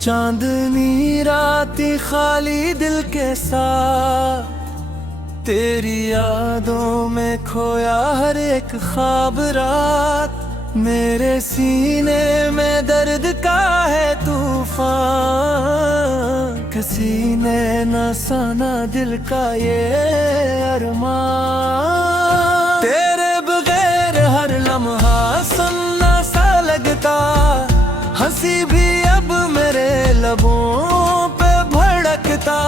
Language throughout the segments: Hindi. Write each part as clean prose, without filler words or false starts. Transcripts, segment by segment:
चांदनी रात खाली दिल के साथ, तेरी यादों में खोया हर एक ख्वाब रात। मेरे सीने में दर्द का है तूफान, किसी ने न साना दिल का ये अरमान। तेरे बगैर हर लम्हा सुन्ना सा लगता, हंसी भी अब मेरे लबों पे भड़कता।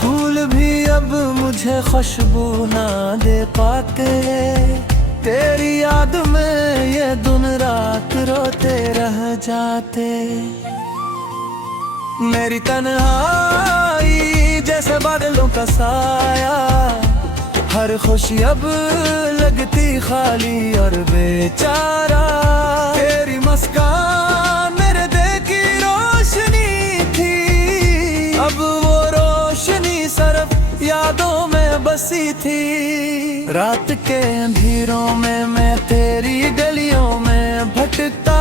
फूल भी अब मुझे खुशबू ना दे पाते, तेरी याद में ये दिन रात रोते रह जाते। मेरी तन्हाई जैसे बादलों का साया, हर खुशी अब लगती खाली और बेचारा। तेरी मुस्कान मेरे दिल की रोशनी थी, अब वो रोशनी सिर्फ यादों में बसी थी। रात के अंधेरों में मैं तेरी गलियों में भटकता,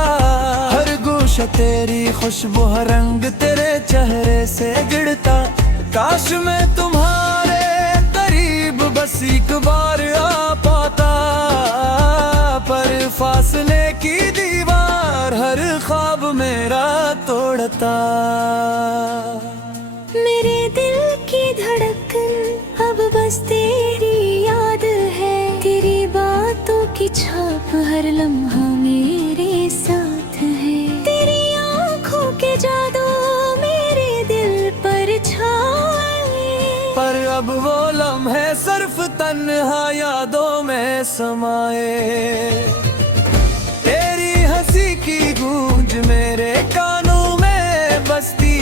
हर गोशा तेरी खुशबू हर रंग तेरे चेहरे से गिरता। काश मैं तुम्हारे करीब बस एक बार आ पाता, पर फासले की दीवार हर ख्वाब मेरा तोड़ता। मेरे दिल की धड़कन अब बस तेरी याद है, तेरी बातों की छाप हर लम्हा मेरे साथ है। तेरी आँखों के जादू मेरे दिल पर छाए, पर अब वो लम्हे सिर्फ तन्हा यादों में समाए। तेरी हंसी की गूंज मेरे कानों में बसती,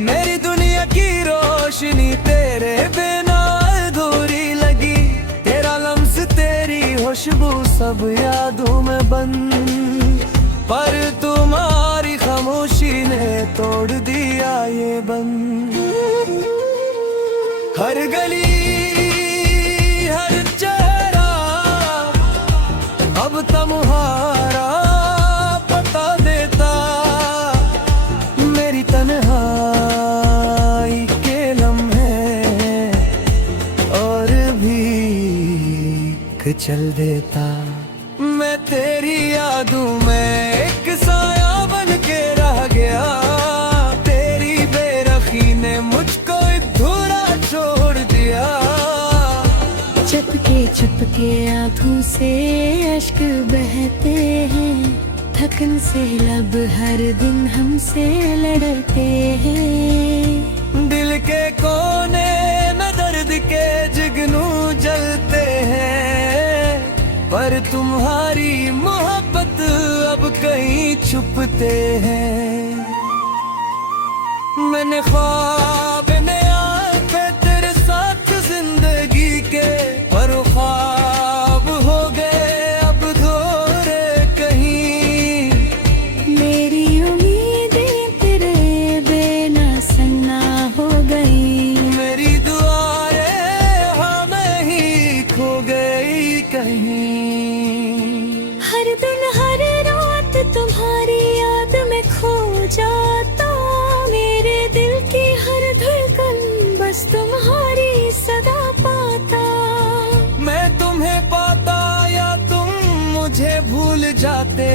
मेरी दुनिया की रोशनी तेरे बिना अधूरी लगी। तेरा लम्स तेरी खुशबू सब यादों में बंद, पर तुम्हारी खामोशी ने तोड़ दिया ये बंद। हर गली हर चेहरा अब तुम्हारा पता देता। मेरी तन्हाई के लम्हे और भी चल देता। मैं तेरी यादों में एक साया बन के रह गया, तेरी बेरखी ने मुझको अधूरा छोड़ दिया। चुपके चुपके आँखों से अश्क बहते हैं, थकन से लब हर दिन हमसे लड़ते हैं। दिल के कोने में दर्द के जुगनू जलते हैं, पर तुम्हारी मोहब्बत अब कहीं छुपते हैं। मैंने ख्वाब में आके तेरे साथ जिंदगी के, पर ख्वाब हो गए अब धोरे कहीं। मेरी उम्मीदें तेरे बिना सन्ना हो गई, मेरी दुआएं हाँ मैं ही खो गई कहीं। हर दिन हर रात तुम्हारी याद में खो जाता। मेरे दिल की हर धड़कन बस तुम्हारी सदा पाता। मैं तुम्हें पाता या तुम मुझे भूल जाते,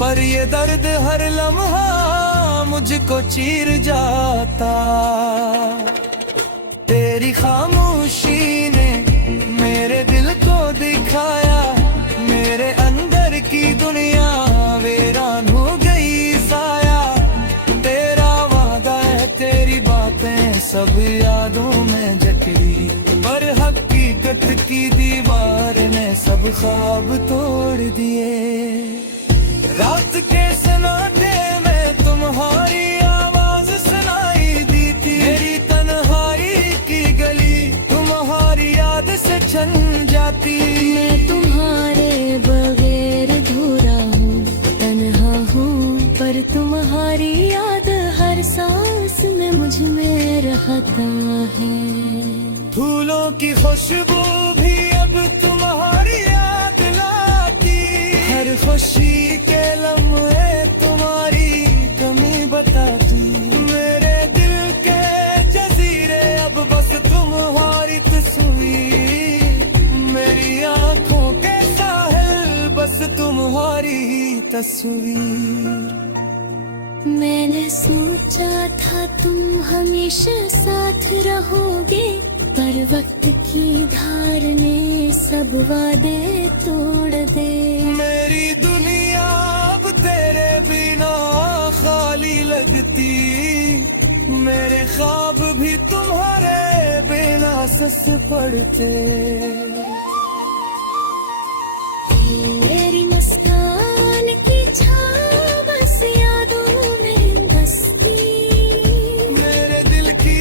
पर ये दर्द हर लम्हा मुझको चीर जाता। तेरी खामोशी ने मेरे दिल को दिखाया, मेरे अंदर की दुनिया वीरान हो गई साया। तेरा वादा है तेरी बातें सब यादों में जकड़ी, पर हकीकत की दीवार ने सब ख्वाब तोड़ दिए। रात के सन्नाटे में तुम्हारी आवाज सुनाई दी थी, मेरी तन्हाई की गली तुम्हारी याद से छन जाती। मैं तुम्हारे बगैर अधूरा हूँ, तन्हा हूँ, पर तुम्हारी याद हर सांस में मुझ में रहता है। फूलों की खुशबू भी अब तुम्हारी याद लाती, हर खुशी के लम्हे तुम्हारी कमी बता तुम्हारी ही तस्वीर। मैंने सोचा था तुम हमेशा साथ रहोगे, पर वक्त की धार ने सब वादे तोड़ दे। मेरी दुनिया अब तेरे बिना खाली लगती, मेरे ख्वाब भी तुम्हारे बिना सस पड़ते। तेरी मुस्कान की छाँव बस यादों में बसती, मेरे दिल की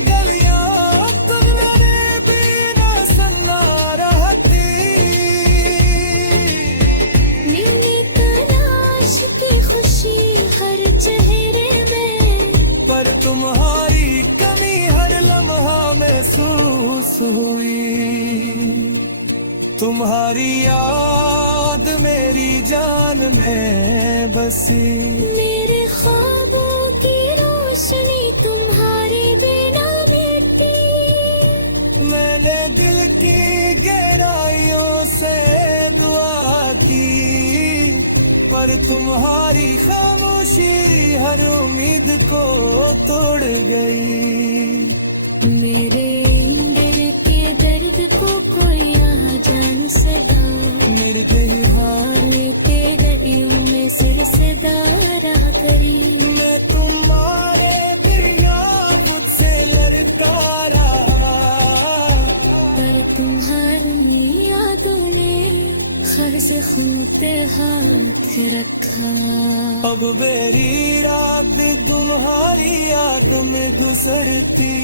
गलियां तुम मेरे बिना सन्ना रहती। मैंने तलाश की खुशी हर चेहरे में, पर तुम्हारी कमी हर लम्हा महसूस हुई। तुम्हारी याद मेरी जान में बसी, मेरे ख्वाबों की रोशनी तुम्हारे बिना मिटी। मैंने दिल की गहराइयों से दुआ की, पर तुम्हारी खामोशी हर उम्मीद को तोड़ गई। मेरे दिल के दर्द को कोई आ जान सका, मेरे दीवार लेके गलियों में सिर से दारा करी। मैं तुम्हारे बिना खुद से लड़ता रहा, पर तुम्हारी यादों ने हर से खून पे हाथ रखा। अब मेरी रात तुम्हारी याद में गुजरती,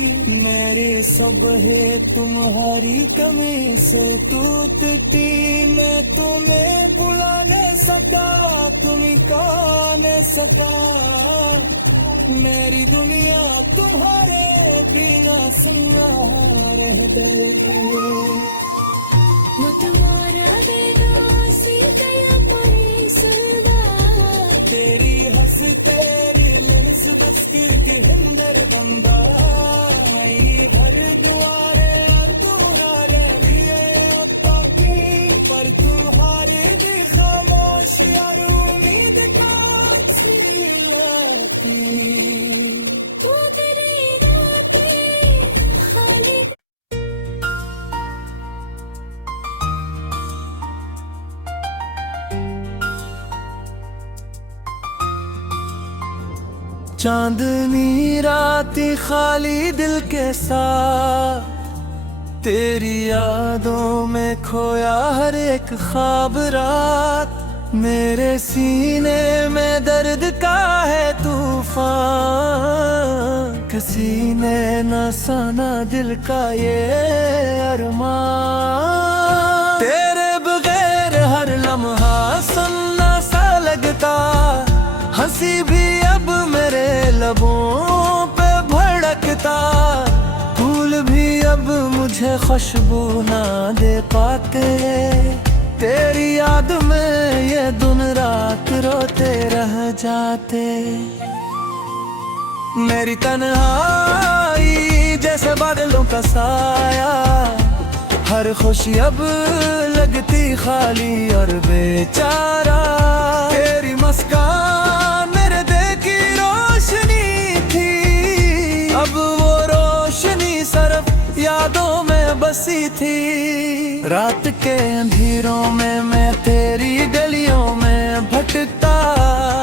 मेरी सुबह तुम्हारी कमी से टूटती। मैं तुम्हें भुला नहीं सका, तुम का नहीं सका, मेरी दुनिया तुम्हारे बिना सुना रह गई। वो तुम्हारा बेगा सी गया परी सुलगा, तेरी हंस तेरी लेंस बस के अंदर बंदा भर दुआरे अधूरा रह लिए बाकी। पर तुम्हारे भी खामोश यार उम्मीद का तू तेरी रातें खाली। चांदनी रात खाली दिल के साथ, तेरी यादों में खोया हर एक ख्वाब रात। मेरे सीने में दर्द का है तूफान, किसी ने न साना दिल का ये अरमान। तेरे बगैर हर लम्हा सुन्ना सा लगता, हंसी भी अब मेरे लबों पे भड़कता। फूल भी अब मुझे खुशबू ना दे पाते, तेरी याद में ये दिन रात रोते रह जाते। मेरी तन्हाई जैसे बादलों का साया, हर खुशी अब लगती खाली और बेचारा। तेरी मुस्कान मेरे दिल की रोशनी थी, अब वो रोशनी सिर्फ यादों में बसी थी। रात के अंधेरों में मैं तेरी गलियों में भटकता,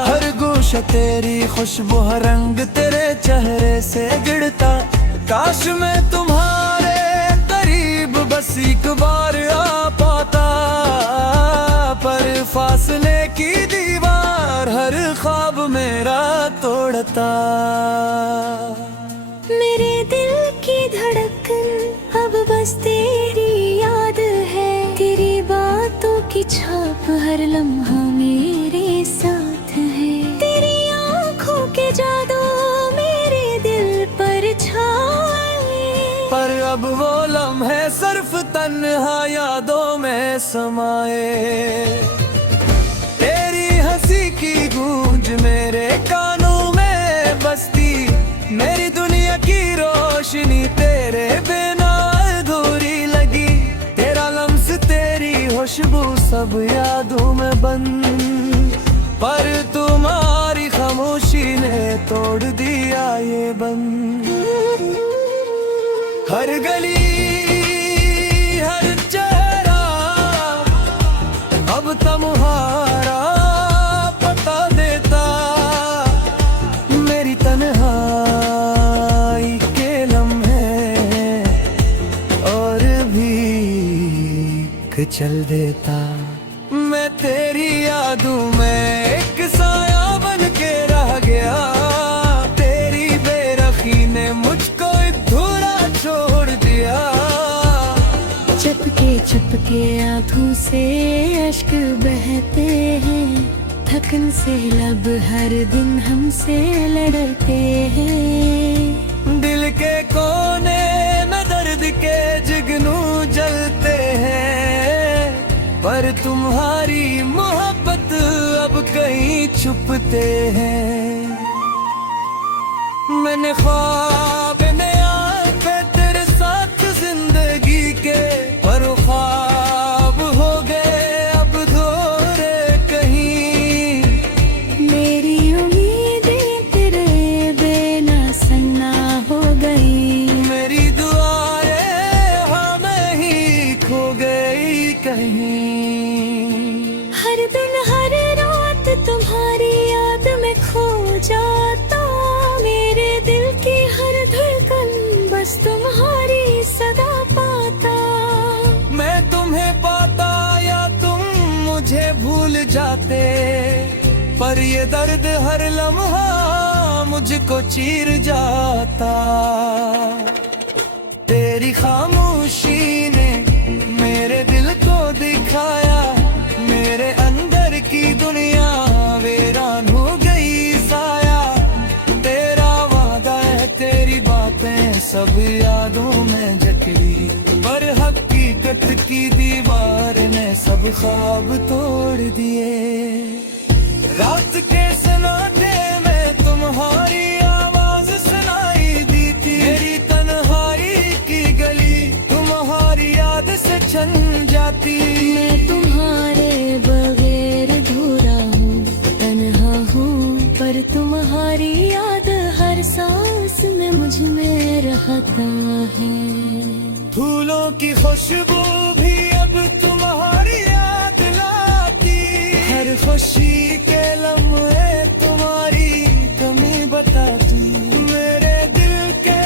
हर गोशा तेरी खुशबू हर रंग तेरे चेहरे से गिरता। काश मैं तुम्हारे करीब बस एक बार आ पाता, पर फासले की दीवार हर ख्वाब मेरा तोड़ता। मेरे दिल की धड़कन अब बस तेरी याद है, तेरी बातों की छाप हर लम्हा मेरे साथ है। तेरी आँखों के जादू मेरे दिल पर छाए, पर अब वो लम्हे सिर्फ तन्हा यादों में समाए। तेरी हंसी की गूंज मेरे कानों में बसती, मेरी दुनिया की रोशनी तेरे बिना अधूरी लगी। तेरा लम्स तेरी खुशबू सब यादों में बन पर तुम्हारी खामोशी ने तोड़ दिया ये बंध। हर गली हर चेहरा अब तुम्हारा पता देता, मेरी तन्हाई के लम्हे और भी चल देता। मैं तेरी यादों में एक साया बन के रह गया, तेरी बेरखी ने मुझको अधूरा छोड़ दिया। चुपके चुपके आँखों से अश्क बहते हैं, थकन से लब हर दिन हमसे लड़ते हैं। दिल के कोने में दर्द के जुगनू जलते हैं, पर तुम्हारी मोहब्बत अब कहीं छुपते हैं। मैंने ख्वाब में आए तेरे साथ जिंदगी के, पर ख्वाब हो गए अब धोरे कहीं। मेरी उम्मीदें तेरे बिना सन्ना हो गई, मेरी दुआएं हाँ मैं ही खो गई कहीं। हर दिन हर रात तुम्हारी याद में खो जाता, मेरे दिल की हर धड़कन बस तुम्हारी सदा पाता। मैं तुम्हें पाता या तुम मुझे भूल जाते, पर ये दर्द हर लम्हा मुझको चीर जाता। तेरी खामोशी ने मेरे दिल को दिखाया, मेरे अंदर की दुनिया वीरान हो गई साया। तेरा वादा है तेरी बातें सब यादों में जकड़ी, पर हकीकत की दीवार ने सब ख्वाब तोड़ दिए। रात के सन्नाटे में तुम्हारी आवाज सुनाई दी थी, मेरी तन्हाई की गली तुम्हारी याद से छन जाती। मैं तुम्हारे बगैर अधूरा हूँ, तन्हा हूँ, पर तुम्हारी याद हर सांस में मुझ में रहता है। फूलों की खुशबू भी अब तुम्हारी याद लाती, हर खुशी के लम्हे तुम्हारी कमी बताती। मेरे दिल के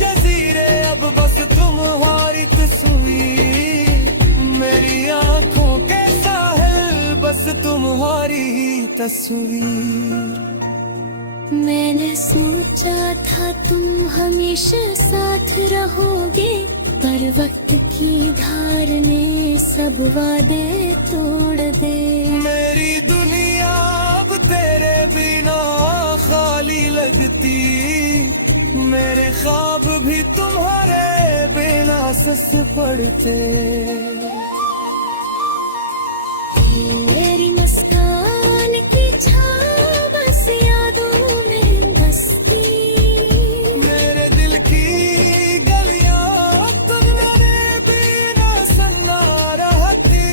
जजीरे अब बस तुम्हारी तस्वीर, मेरी आंखों के साहिल बस तुम्हारी तस्वीर। मैंने सोचा था तुम हमेशा साथ रहोगे, पर वक्त की धार ने सब वादे तोड़ दे। मेरी दुनिया अब तेरे बिना खाली लगती, मेरे ख्वाब भी तुम्हारे बिना सस पड़ते। मेरी मुस्कान की छाँव बस यादों में बसती, मेरे दिल की गलियां तुम्हारे बिना सन्ना रहती।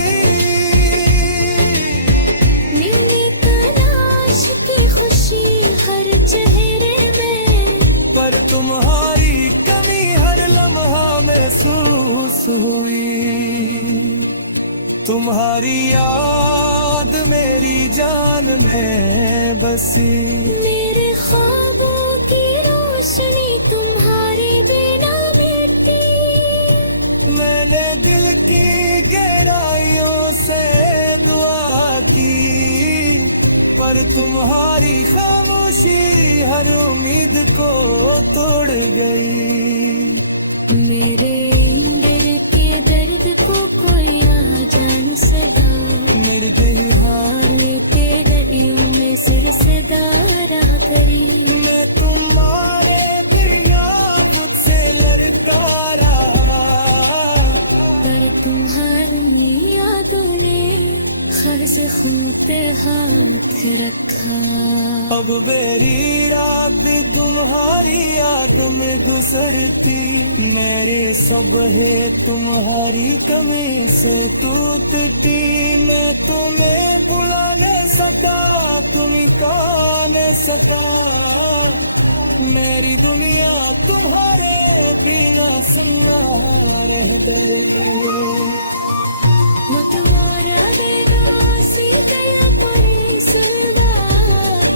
मैंने तलाश की खुशी हर चेहरे में, पर तुम्हारी कमी हर लम्हा महसूस हुई। तुम्हारी याद मेरी जान में बसी, मेरे ख्वाबों की रोशनी तुम्हारे बिना मिटी। मैंने दिल की गहराइयों से दुआ की, पर तुम्हारी खामोशी हर उम्मीद को तोड़ गई। मेरे दिल के दर्द को कोई ना जान सका, मेरे दिल हाल के दरियों में सिर से दारा करी। मैं तुम्हारे बिना खुद से लड़ता रहा, पर तुम्हारी यादों ने हर जख्म पे हाथ रखा। अब मेरी रात तुम्हारी याद में गुजरती, मेरी सुबह तुम्हारी कमी से टूटती। मैं तुम्हें बुलाने सका तुम्ही कौन सका, मेरी दुनिया तुम्हारे बिना सुना रह गई। वो तुम्हारा बेगासी गया परे सुनवा,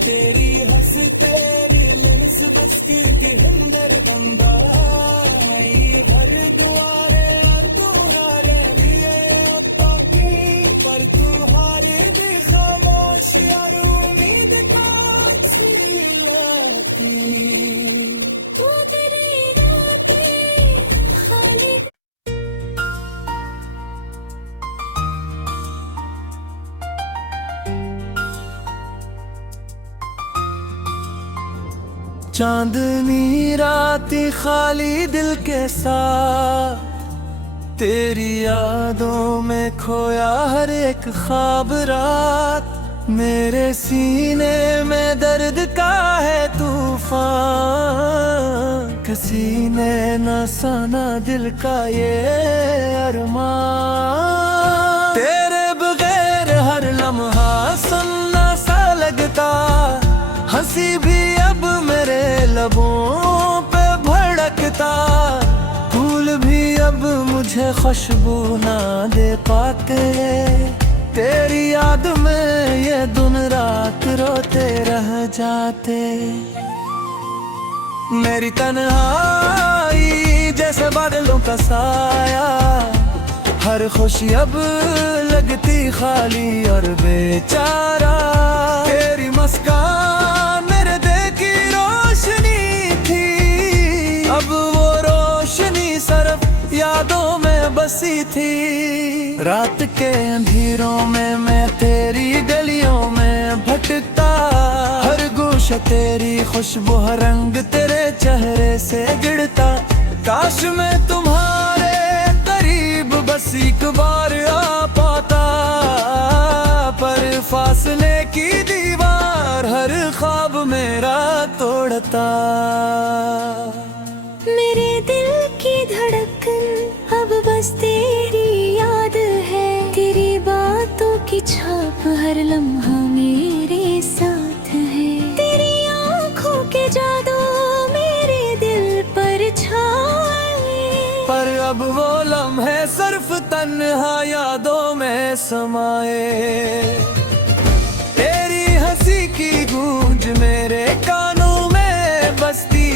तेरी हंस तेरी लिम्स बच के अंदर बंदाई, हर दुआरे अधूरा रह लिए बाकी, पर तुम्हारे भी खामोश यार उम्मीद का छीलती। वो तेरी रातें खाली चांदनी रात खाली दिल के साथ, तेरी यादों में खोया हर एक ख्वाब रात, मेरे सीने में दर्द का है तूफान, किसी ने न साना दिल का ये अरमान। तेरे बगैर हर लम्हा सुन्ना सा लगता, हंसी भी अब मेरे लबों पे भड़कता, फूल भी अब मुझे खुशबू ना दे पाते, तेरी याद में ये दिन रात रोते रह जाते। मेरी तन्हाई जैसे बादलों का साया, हर खुशी अब लगती खाली और बेचारा, तेरी मुस्कान मेरे दिल की रोशनी थी, अब वो रोशनी सिर्फ यादों में बसी थी। रात के अंधेरों में मैं तेरी गलियों में भटकता, हर गोशा तेरी खुशबू हर रंग तेरे चेहरे से गिरता, काश मैं तुम्हारे करीब बस एक बार आ पाता, पर फासले की दीवार हर ख्वाब मेरा तोड़ता। मेरे दिल की धड़कन अब बस तेरी याद है, तेरी बातों की छाप हर लम्हा मेरे साथ है, तेरी आँखों के जादू मेरे दिल पर छाए, पर अब वो लम्हे सिर्फ तन्हा यादों में समाए। तेरी हंसी की गूंज मेरे कानों में बसती,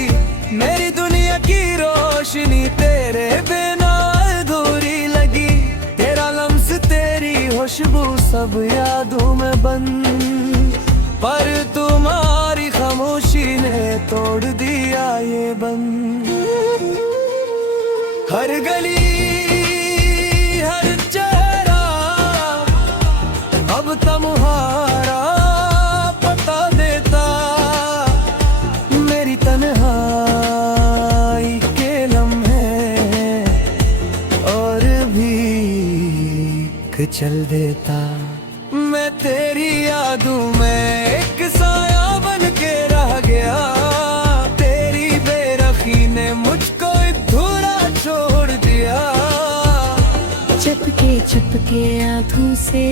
मेरी दुनिया की रोशनी तेरे बिना अधूरी लगी, तेरा लम्स तेरी खुशबू सब यादों में बंद, पर तुम्हारी खामोशी ने तोड़ दिया ये बंद। हर गली हर चेहरा अब तुम्हारा पता देता, मेरी तन्हाई के लम्हे और भी चल देता। मैं तेरी यादों में एक साया बन के रह गया, तेरी बेरखी ने मुझको अधूरा छोड़ दिया। चुपके चुपके आँखों से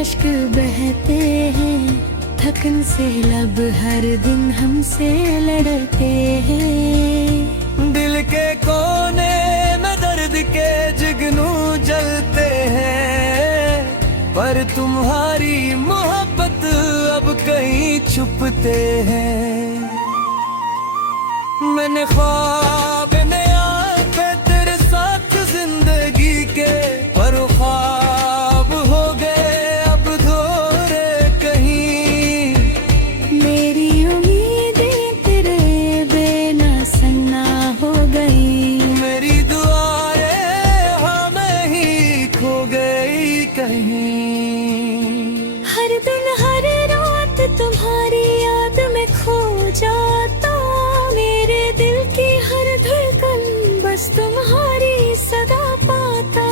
अश्क बहते हैं, थकन से लब हर दिन हमसे लड़ते हैं, दिल के कोने में दर्द के जुगनू जलते हैं, पर तुम्हारी मोहब्बत अब कहीं छुपते हैं। मैंने ख्वाब नया पे तेरे साथ जिंदगी के, पर ख्वाब हो गए अब धोरे कहीं, मेरी उम्मीदें तेरे बिना सन्ना हो गई, मेरी दुआएं हाँ मैं ही खो गई कहीं। हर दिन हर रात तुम्हारी याद में खो जाता, मेरे दिल की हर धड़कन बस तुम्हारी सदा पाता,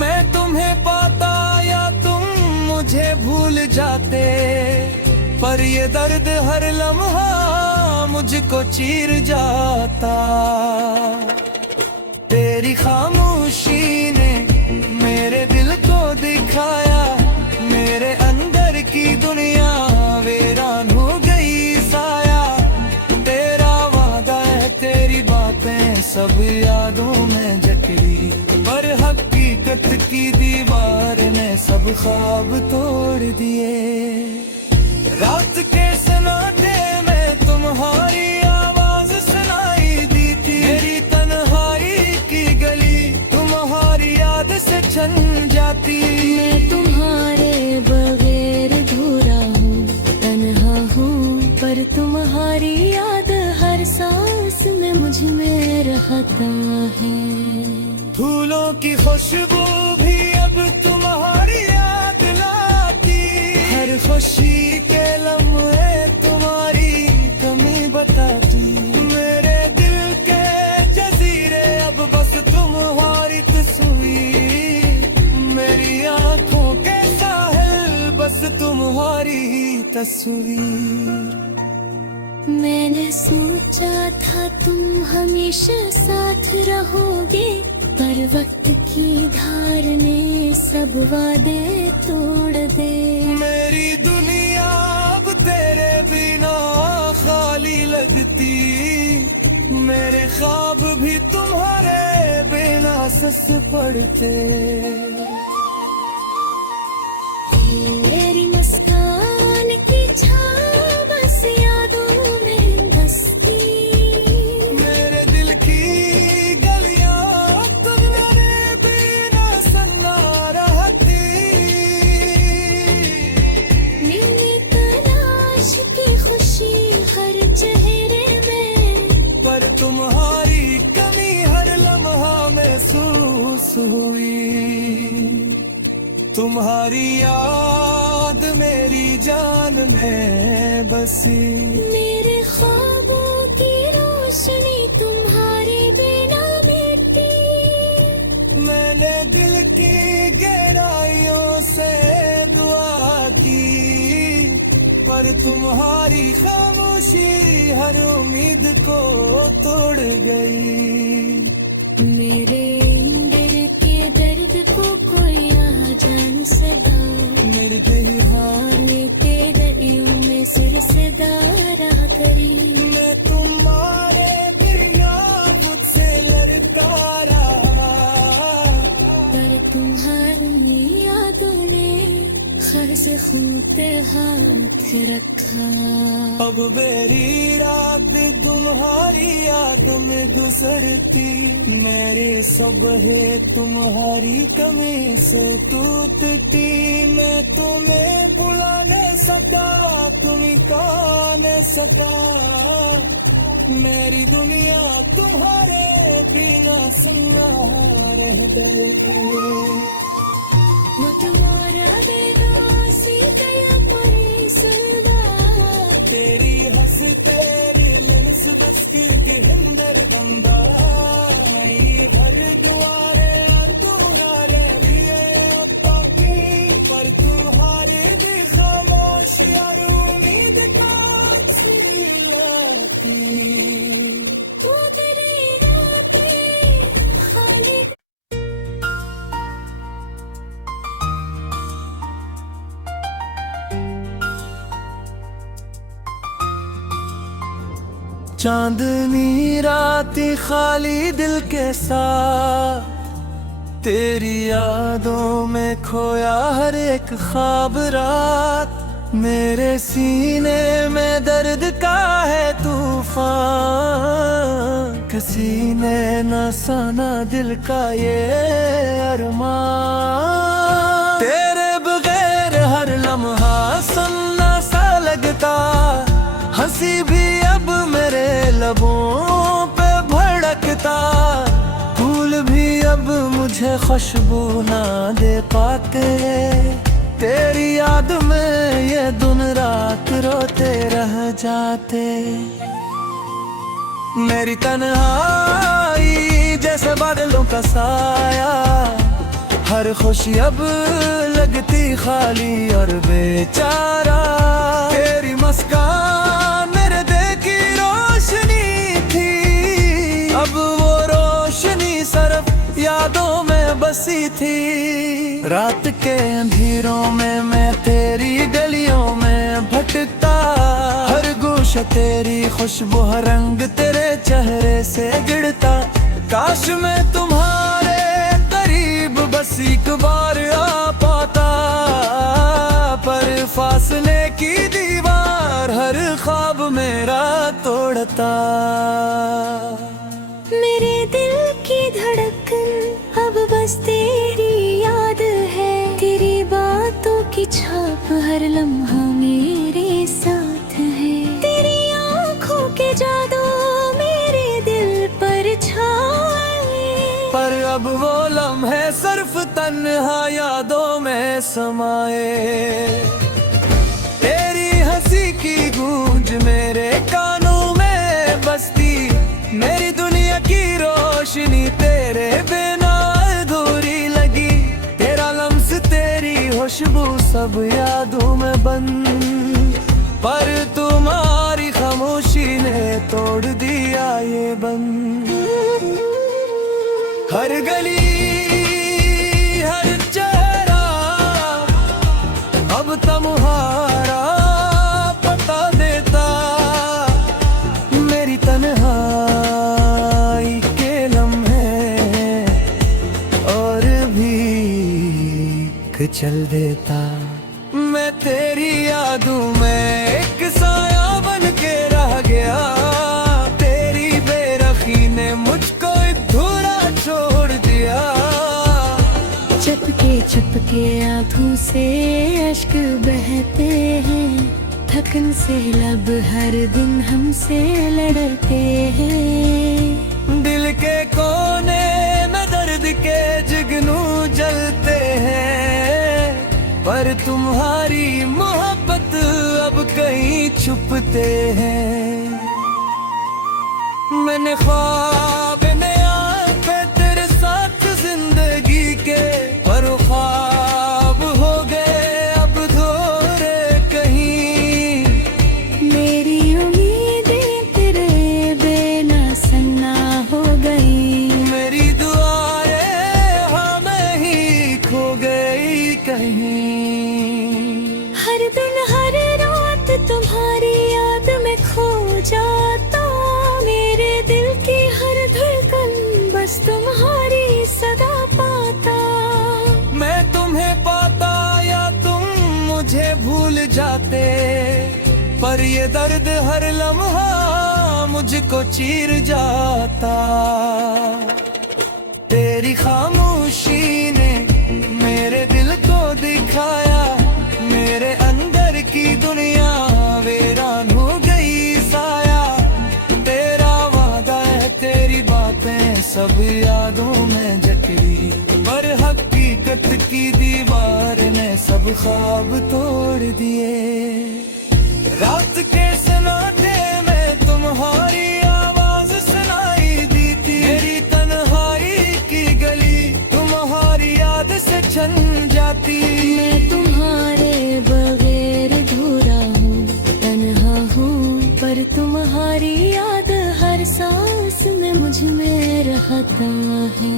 मैं तुम्हें पाता या तुम मुझे भूल जाते, पर ये दर्द हर लम्हा मुझको चीर जाता। तेरी खामोशी ने मेरे दिल को दिखाया, मेरे अंदर की वक्त की दीवार ने सब ख्वाब तोड़ दिए। रात के सन्नाटे में तुम्हारी आवाज सुनाई दी थी। मेरी तन्हाई की गली तुम्हारी याद से छन जाती। मैं तुम्हारे बगैर अधूरा हूँ, तन्हा हूँ, पर तुम्हारी याद हर सांस में मुझ में रहता है। फूलों की खुशबू भी अब तुम्हारी याद लाती। हर खुशी के लम्हे तुम्हारी कमी बताती। मेरे दिल के जजीरे अब बस तुम्हारी तस्वीर। मेरी आंखों के साहिल बस तुम्हारी तस्वीर। मैंने सोचा था तुम हमेशा साथ रहोगे, पर वक्त की धार ने सब वादे तोड़ दे। मेरी दुनिया अब तेरे बिना खाली लगती। मेरे ख्वाब भी तुम्हारे बिना सस पड़ते। मेरी मुस्कान की छाँव बस यादों में बसती। मेरे दिल की गलियां तुम मेरे बिना सन्ना रहती। मैंने तलाश की खुशी हर चेहरे में, पर तुम्हारी कमी हर लम्हा महसूस हुई। तुम्हारी याद मेरी जान में बसी। मेरे ख्वाबों की रोशनी तुम्हारे बिना मिटी। मैंने दिल की गहराइयों से दुआ की, पर तुम्हारी खामोशी हर उम्मीद को तोड़ गई। मेरे दिल के दर्द को कोई ना जान सका। मेरे दिल हारे के दरियों में सिर से दारा करी। मैं तुम्हारे बिना खुद से लड़ता रहा, पर तुम्हारी यादों ने खर से खून पे हाथ रखा। अब मेरी रात तुम्हारी याद में गुजरती। मेरी सुबह तुम्हारी कमी से टूटती। मैं तुम्हें भुला नहीं सका, तुम का नहीं सका। मेरी दुनिया तुम्हारे बिना सुन्ना रह गई। वो तुम्हारा बेगासी गया परी सुना। तेरी हंस तेरी लंस बस के अंदर दंबाई। भर दुआरे अधूरा रह लिए बाकी, पर तुम्हारे भी खामोश यार उम्मीद का छीलती। तू तेरी रातें खाली। चांदनी रात खाली दिल के साथ, तेरी यादों में खोया हर एक ख्वाब रात। मेरे सीने में दर्द का है तूफान, किसी ने न साना दिल का ये अरमान। तेरे बगैर हर लम्हा सुन्ना सा लगता। हंसी भी अब मेरे लबों पे भड़कता। फूल भी अब मुझे खुशबू ना दे पाते। तेरी याद में ये दिन रात रोते रह जाते। मेरी तन्हाई जैसे बादलों का साया। हर खुशी अब लगती खाली और बेचारा। तेरी मुस्कान मेरे दिल की रोशनी थी। अब वो रोशनी सिर्फ यादों में बसी थी। रात के अंधेरों में मैं तेरी गलियों में भटकता। हर गोशा तेरी खुशबू हर रंग तेरे चेहरे से गिरता। काश मैं तुम्हारे करीब बसी हर लम्हा मेरे साथ है। तेरी आँखों के जादू मेरे दिल पर छाए, पर अब वो लम्हे सिर्फ तन्हा यादों में समाए। तेरी हंसी की गूंज मेरे कानों में बसती, मेरी दुनिया की रोशनी तेरे बिना अधूरी लगी। तेरा लम्स तेरी खुशबू सब यादों में बंद, पर तुम्हारी खामोशी ने तोड़ दिया ये बंद। हर गली हर चेहरा अब तुम्हारा पता देता, मेरी तन्हाई के लम्हे और भी चल देता। मैं तेरी यादों में एक साया बन के रह गया, तेरी बेरखी ने मुझको अधूरा छोड़ दिया। चुपके चुपके आँखों से अश्क बहते हैं, थकन से लब हर दिन हमसे लड़ते हैं। दिल के कोने में दर्द के जुगनू जलते हैं, पर तुम्हारी मोहब्बत अब कहीं छुपते हैं। मैंने ख्वाब नया पे तेरे साथ जिंदगी के, पर ख्वाब हो गए अब धोरे कहीं। मेरी उम्मीदें तेरे बिना सन्ना हो गई, मेरी दुआएं हमें ही खो गई कहीं। हर दिन हर रात तुम्हारी याद में खो जाता, मेरे दिल की हर धड़कन बस तुम्हारी सदा पाता। मैं तुम्हें पाता या तुम मुझे भूल जाते, पर ये दर्द हर लम्हा मुझको चीर जाता। तेरी खामोशी ने मेरे दिल को दिखाया, मेरे अंदर की दुनिया वीरान हो गई साया। तेरा वादा है तेरी बातें सब यादों में जकड़ी, पर हकीकत की दीवार ने सब ख्वाब तोड़ दिए। रात के सन्नाटे में तुम्हारी आवाज सुनाई दी थी, मेरी तन्हाई की गली तुम्हारी याद से छन जाती। मैं तुम्हारे बगैर अधूरा हूँ, तन्हा हूँ, पर तुम्हारी याद हर सांस में मुझ में रहता है।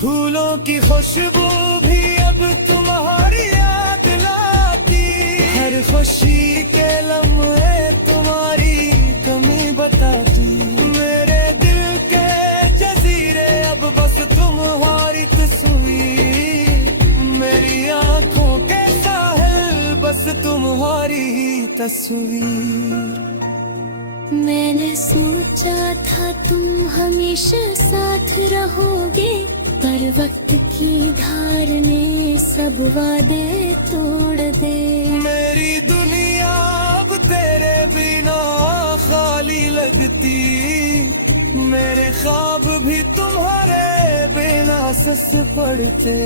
फूलों की खुशबू भी अब तुम्हारी याद लाती, हर खुशी के लम्हे तुम्हारी कमी बताती। मेरे दिल के जजीरे अब बस तुम्हारी तस्वीर, मेरी आंखों के साहिल बस तुम्हारी तस्वीर। मैंने सोचा था तुम हमेशा साथ रहोगे, पर वक्त की धार ने सब वादे तोड़ दे। मेरी दुनिया अब तेरे बिना खाली लगती, मेरे ख्वाब भी तुम्हारे बिना सस पड़ते।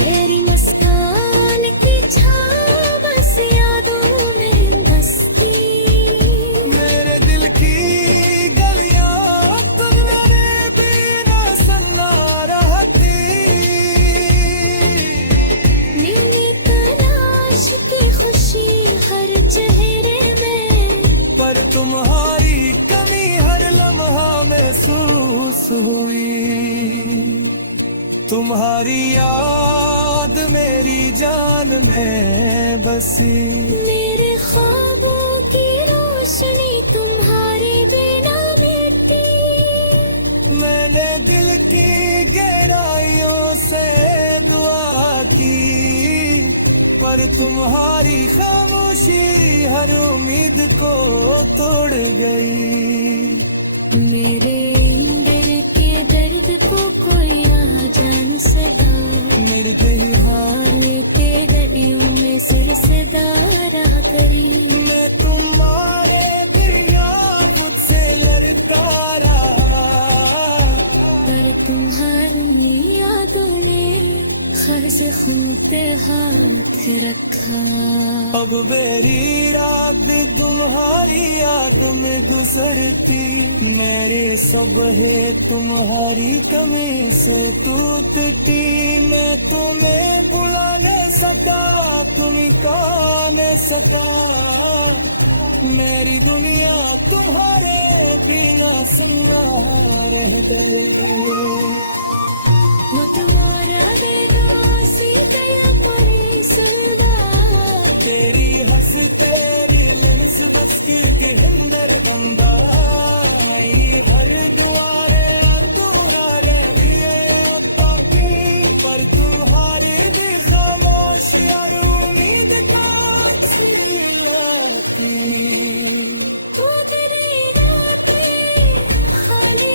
मेरी मुस्कान की छाँव बस यादों में बसती, मेरे दिल की गलियां तुम्हारे बिना सन्ना रहती। मेरी तलाश की खुशी हर चेहरे में, पर तुम्हारी कमी हर लम्हा महसूस हुई। तुम्हारी याद मेरी जान में बसी, मेरे ख्वाबों की रोशनी तुम्हारे बिना मिटती। मैंने दिल की गहराइयों से दुआ की, पर तुम्हारी खामोशी हर उम्मीद को तोड़ गई। मेरे दिल के दर्द को कोई आ जान सका, मेरे दिल जख्म पे हाथ रखा। अब मेरी रात तुम्हारी याद में गुजरती, मेरे सुबह तुम्हारी कमी से टूटती। मैं तुम्हें भुला नहीं सका, तुम कहा नहीं सका। मेरी दुनिया तुम्हारे बिना सुना रह गए। वो तुम्हारा बेगासी गया परे सुनदा, तेरी हंस तेरी लहस बस के अंदर बंदा। हर दुआरे अधूरा रह लिए पापी, पर तुम्हारे दिल खामोश यार उम्मीद का तू तेरी रातें खाली।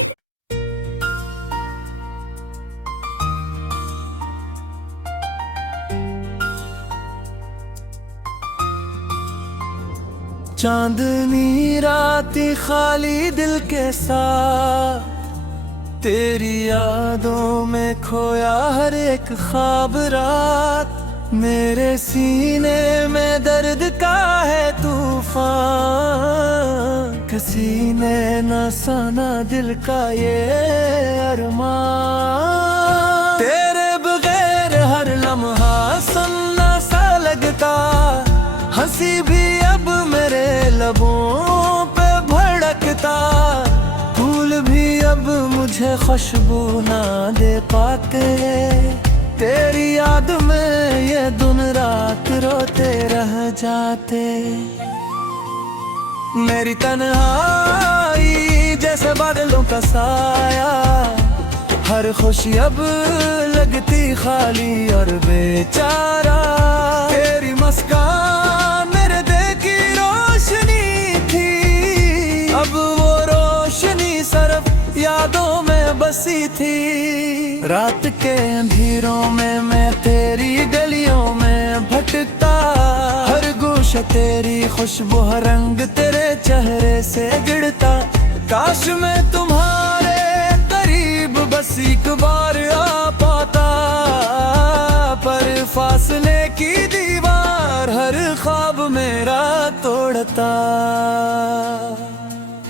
चांदनी रात खाली दिल के साथ, तेरी यादों में खोया हर एक ख्वाब रात। मेरे सीने में दर्द का है तूफान, किसी ने न साना दिल का ये अरमान। तेरे बगैर हर लम्हा सुन्ना सा लगता, हंसी भी अब मेरे लबों पे भड़कता। फूल भी अब मुझे खुशबू ना दे पाते, तेरी याद में ये दिन रात रोते रह जाते। मेरी तन्हाई जैसे बादलों का साया, हर खुशी अब लगती खाली और बेचारा। तेरी मुस्कान मेरे दिल की रोशनी थी, अब वो रोशनी सिर्फ यादों में बसी थी। रात के अंधेरों में मैं तेरी गलियों में भटकता, हर गोशा तेरी खुशबू हर रंग तेरे चेहरे से गिरता। काश मैं तुम्हारे करीब बस एक बार आ पाता, पर फासले की दीवार हर ख्वाब मेरा तोड़ता।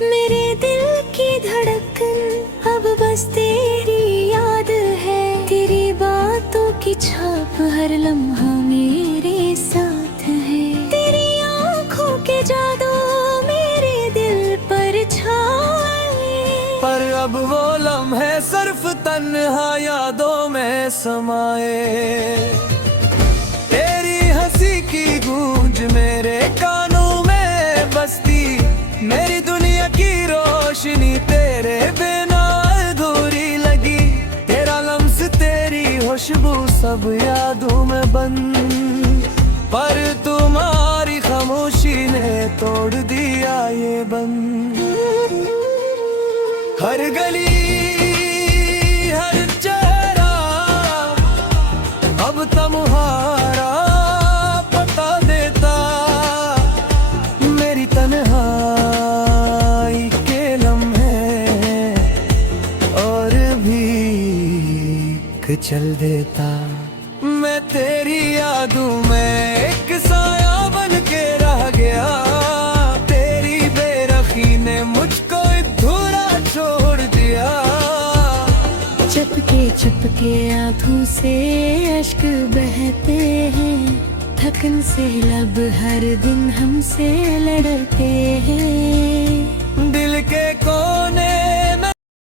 मेरे दिल की धड़कन अब बस तेरी याद है, तेरी बातों की छाप हर लम्हा मेरे साथ है। तेरी आँखों के जादू मेरे दिल पर छाए, पर अब वो लम्हे सिर्फ तन्हा यादों में समाए। तेरी हंसी की गूंज मेरे कानों में बसती, मेरी दुनिया की रोशनी तेरे बिना अधूरी लगी। तेरा लम्स तेरी खुशबू सब यादों में बंद, पर तुम्हारी खामोशी ने तोड़ दिया ये बंद। हर गली हर चेहरा अब तुम्हारा पता देता। मेरी तन्हाई के लम्हे और भी चल देता। मैं तेरी यादों में एक साया बन के रह गया, तेरी बेरखी ने मुझको अधूरा छोड़ दिया। चुपके चुपके आँखों से अश्क बहते हैं, थकन से लब हर दिन हमसे लड़ते हैं।